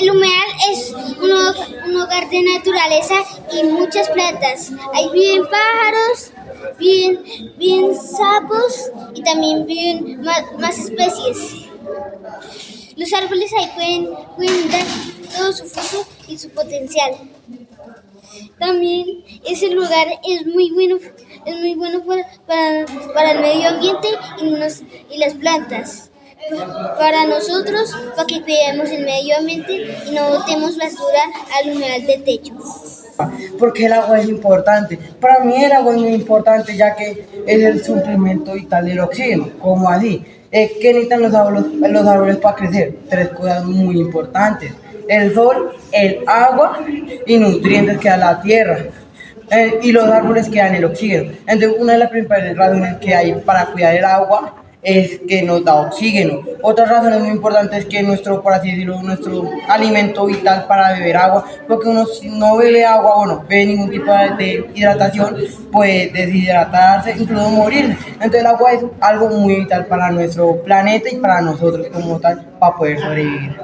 El humedal es un hogar de naturaleza y muchas plantas. Ahí viven pájaros, viven sapos y también viven más especies. Los árboles ahí pueden dar todo su fruto y su potencial. También ese lugar es muy bueno para el medio ambiente y las plantas. Para nosotros, para que cuidemos el medio ambiente y no botemos basura al humedal del techo. Porque el agua es importante. Para mí el agua es muy importante ya que es el suplemento vital del oxígeno. ¿Cómo así? ¿Qué necesitan los árboles para crecer? Tres cosas muy importantes: el sol, el agua y nutrientes que da la tierra. Y los árboles que dan el oxígeno. Entonces, una de las principales razones que hay para cuidar el agua es que nos da oxígeno. Otra razón muy importante es que por así decirlo, nuestro alimento vital para beber agua, porque uno si no bebe agua, bebe ningún tipo de hidratación, puede deshidratarse, incluso morir. Entonces el agua es algo muy vital para nuestro planeta y para nosotros como tal, para poder sobrevivir.